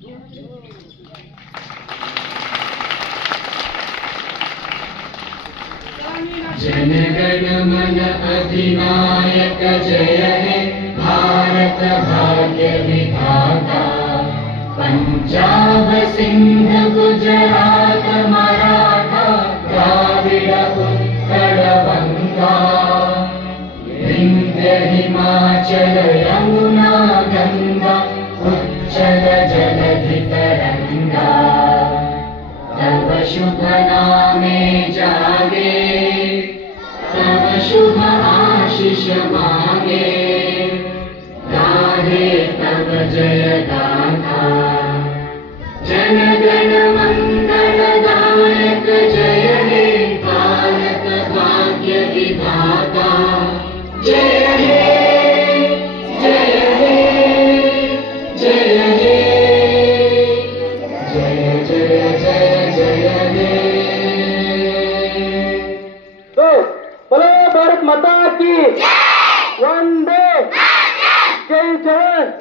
जन गण मन अधिनायक जय हे भारत भाग्य विधाता। पंजाब सिंध गुजरात मराठा द्राविड़ उत्कल बंगा। विंध्य हिमाचल यमुना गंगा उच्चल जलधि तरंगा। तव शुभ नामे जागे तव शुभ आशीष मांगे। गाहे तव जय गाथा जन गण मंगल दायक जय हे भारत भाग्य विधाता। जय हे जय हे जय हे जय जय जय जय हे। तो बोलो भारत माता की वंदे जय जवान।